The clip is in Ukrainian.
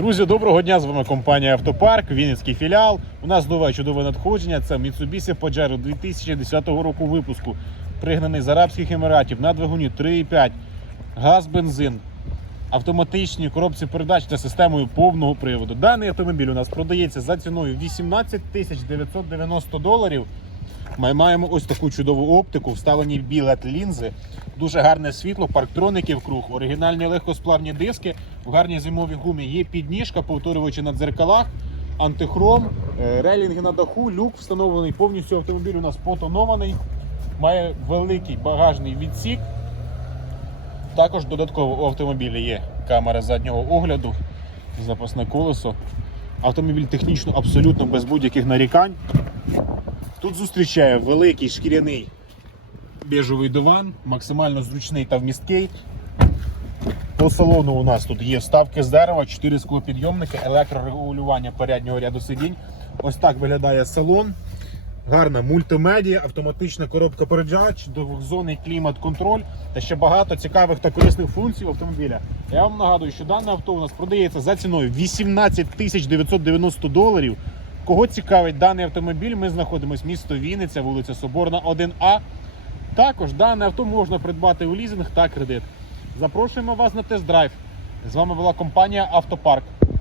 Друзі, доброго дня! З вами компанія Автопарк, Вінницький філіал. У нас нове чудове надходження. Це Mitsubishi Pajero 2010 року випуску, пригнаний з Арабських Еміратів на двигуні 3,5, газ, бензин, автоматичні коробці передач та системою повного приводу. Даний автомобіль у нас продається за ціною 18 тисяч 990 доларів. Ми маємо ось таку чудову оптику, вставлені білет лінзи, дуже гарне світло, парктроники вкруг, оригінальні легкосплавні диски, в гарній зимовій гумі є підніжка, повторювачі на дзеркалах, антихром, е, рейлінги на даху, люк встановлений. Повністю автомобіль у нас потонований, має великий багажний відсік. Також додатково у автомобілі є камера заднього огляду, запасне колесо. Автомобіль технічно абсолютно без будь-яких нарікань. Тут зустрічає великий шкіряний біжовий диван, максимально зручний та вмісткий. По салону у нас тут є вставки з дерева, 4 склопідйомники, електрорегулювання переднього ряду сидінь. Ось так виглядає салон. Гарна мультимедія, автоматична коробка передач, двохзонний клімат-контроль та ще багато цікавих та корисних функцій автомобіля. Я вам нагадую, що дане авто у нас продається за ціною 18 тисяч 990 доларів. Кого цікавить даний автомобіль, ми знаходимося місто Вінниця, вулиця Соборна, 1А. Також дане авто можна придбати у лізинг та кредит. Запрошуємо вас на тест-драйв. З вами була компанія Автопарк.